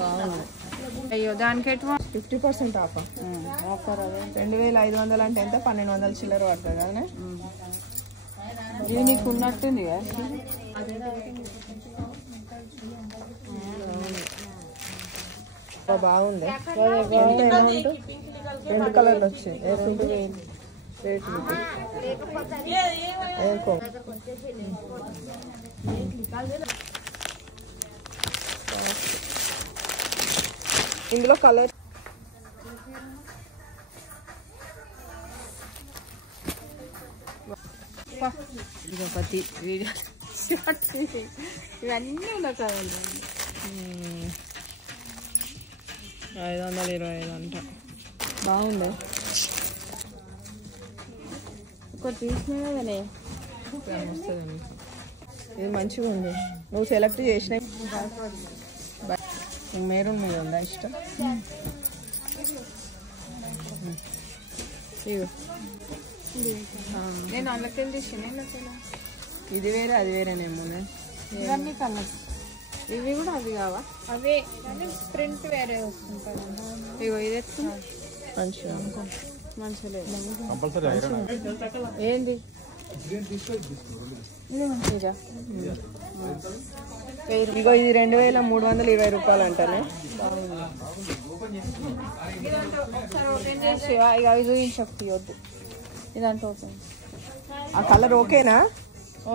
బాగుంది. అయ్యో దానికి 50% ఆఫర్. ఆఫర్ అదే 2500 అంటే ఎంత? 1200 చిల్లర పడుతుంది కదా. ఇది నీకు ఉన్నట్టుంది కదా. బాగుంది. రెండు కలర్లు వచ్చాయి. ఇందులో కలర్ ఒకటి వీడియో ఇవన్నీ ఉన్న కలర్లు. 525 అంట. బాగుంది. ఒకటి చూసినా కదనే ఇది మంచిగా ఉంది. నువ్వు సెలెక్ట్ చేసినాయి. మెరూన్ మీద ఉందా ఇష్టం? నేను అందులోకి తీసిన. ఇది వేరే అది వేరేనేమో. ఇవన్నీ కలర్స్. ఇవి కూడా అవి కావా? అవే ప్రింట్ వేరే వస్తుంటాయి. ఇగో ఇది ఎత్తున్నా మంచిగా మంచిగా లేదు. ఏంది ఇది మంచిగా. ఇగో ఇది 2320 రూపాయలు అంటానే. ఇక అవి చూపించక్తి వద్దు. ఇదంతా ఓపెన్. ఆ కలర్ ఓకేనా?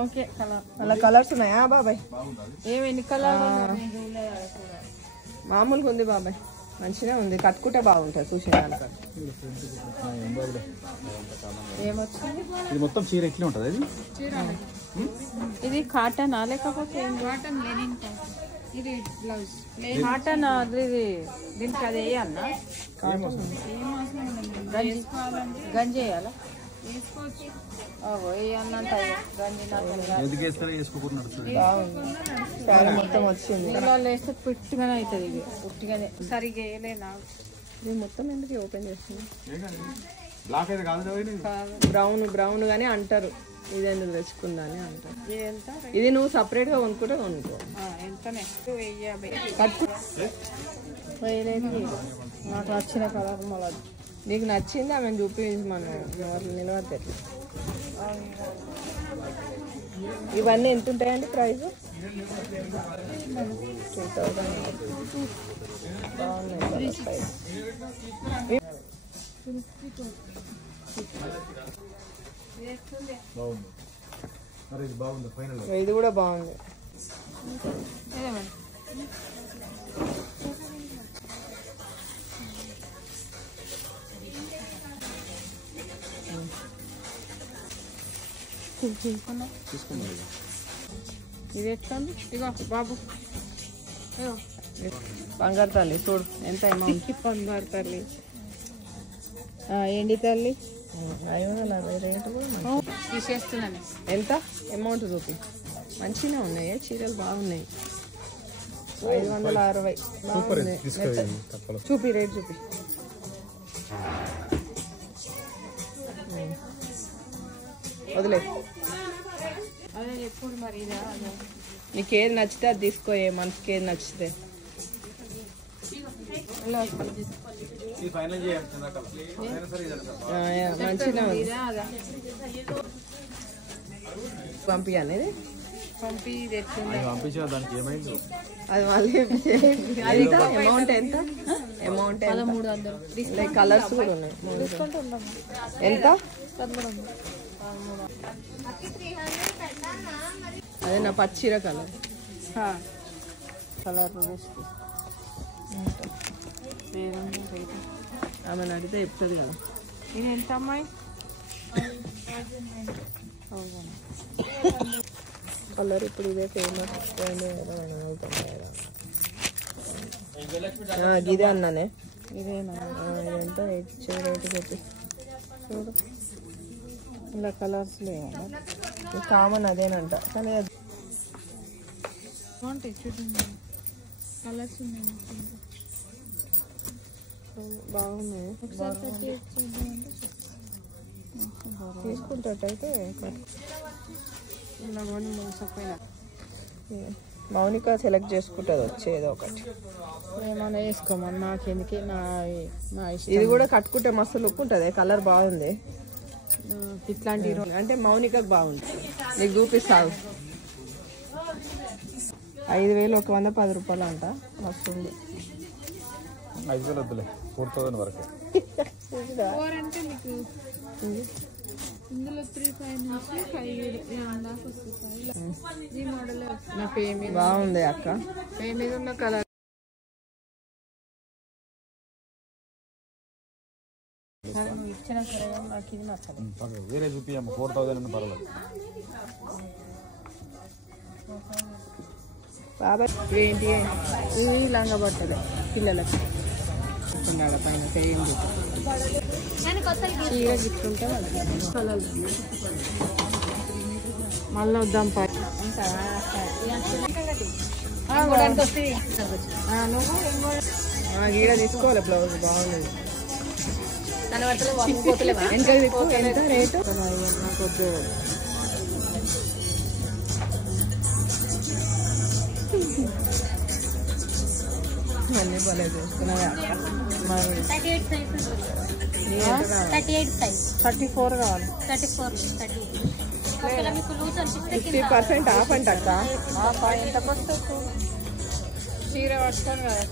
Okay colour. అలా కలర్స్ ఉన్నాయా బాబాయ్? ఎన్ని కలర్? మామూలుగా ఉంది బాబాయ్. మంచిగా ఉంది. కట్టుకుంటే బాగుంటుంది. చూసిన ఇది మొత్తం చీర ఎట్లా ఉంటుంది? ఇది కాటన్ లేకపోతే కాటన్ లెనిన్. ఇది బ్లౌజ్ కాటన్. ఇది దీనికి అది వేయాలన్నా? గంజి వేయాలా? వేసుకోవచ్చు. మొత్తం వచ్చింది. వేస్తే పుట్టిగానే అవుతుంది. ఇది పుట్టిగానే సరిగ్గా వేయలేనా? ఇది మొత్తం ఎందుకు ఓపెన్ చేస్తుంది? బ్రౌన్ బ్రౌన్ గానీ అంటారు. ఇది ఎందుకు తెచ్చుకుందా అని అంటారు. ఇది నువ్వు సపరేట్ గా కొనుక్కుంటే కొనుక్కో. ఎంతనే? వేయలేదు. నాకు నచ్చిన కలర్ మళ్ళీ. నీకు నచ్చింది ఆమె చూపించి మనం నిలబడతాయి. ఇవన్నీ ఎంత ఉంటాయండి ప్రైస్? 2000. బాగున్నాయి. ఇది కూడా బాగుంది. ఇది ఎట్లా ఉంది? ఇగో బాబు బంగారు తల్లి చూడు ఎంత అమౌంట్. బంగారు తల్లి. ఏంటి తల్లి? 540 రేటు కూడా తీసేస్తున్నాను. ఎంత అమౌంట్ చూపి. మంచిగా ఉన్నాయి చీరలు. బాగున్నాయి. 560 బాగున్నాయి. చూపి రేట్ చూపి. వదిలే. అదే ఎప్పుడు మరి నీకు ఏది నచ్చితే అది తీసుకో. మనసుకి ఏది నచ్చితే. మంచిగా ఉంది. పంపించాను. ఇది అది వాళ్ళు అమౌంట్ ఎంత? అమౌంట్ 1300. కలర్స్ కూడా ఉన్నాయి. ఎంత? అదే నా పచ్చిర కలర్. కలర్ ఆమె అడిగితే చెప్తుంది కదా. ఇది ఎంత అమ్మాయి? కలర్ ఇప్పుడు ఇదే ఫేమస్. ఇదే అన్నానే. ఇదేనా? ఎంత రేటు చెప్పి చూడు. ఇలా కలర్స్ లేవు. కామన్ అదేనంట. కానీ బాగుంటాయి చూడండి. కలర్స్ ఉన్నాయి. బాగున్నాయి. తీసుకుంటట్టయితే ఇలా మోసపోయినా మౌనిక సెలెక్ట్ చేసుకుంటుంది వచ్చేదో ఒకటి. ఏమన్నా వేసుకోమని నాకెందుకు నా ఇష్టం. ఇది కూడా కట్టుకుంటే మస్తు లుక్ ఉంటుంది, కలర్ బాగుంది. ఇట్లాంటి అంటే మౌనికకు బాగుంటుంది. నీకు చూపిస్తావు. 5110 రూపాయలు అంట, మస్తు ఉంది. 5000 వద్దులే, 4000 వరకు. 4 అంటే మీకు ఇందులో 3-5 నుంచి 5 దాకా వస్తుంది. ఈ మోడల్ నా పేరు మీద బాగుంది అక్క. పేరు మీద ఉన్న కలర్ ఇచ్చిన సరే నాకు ఇది నచ్చదు. వేరే చూపియమ్మ, 4000 పర్వాలేదు. బాబాయ్ ఏంటి ఈ లంగా బట్టలు పిల్లలకి పైన సేమ్ చీర గిట్టుంటే కలర్ మళ్ళీ వద్దాం పై గీడ తీసుకోవాలి. బ్లౌజ్ బాగుంది. ఎంత రేటు? నాకొద్దు. అన్నీ భలే చూసుకున్నావా? 34 కావాలి. 50% ఆఫ్ అంట అక్క. ఎంతకు వస్తుంది చీర పట్టుకొని కదా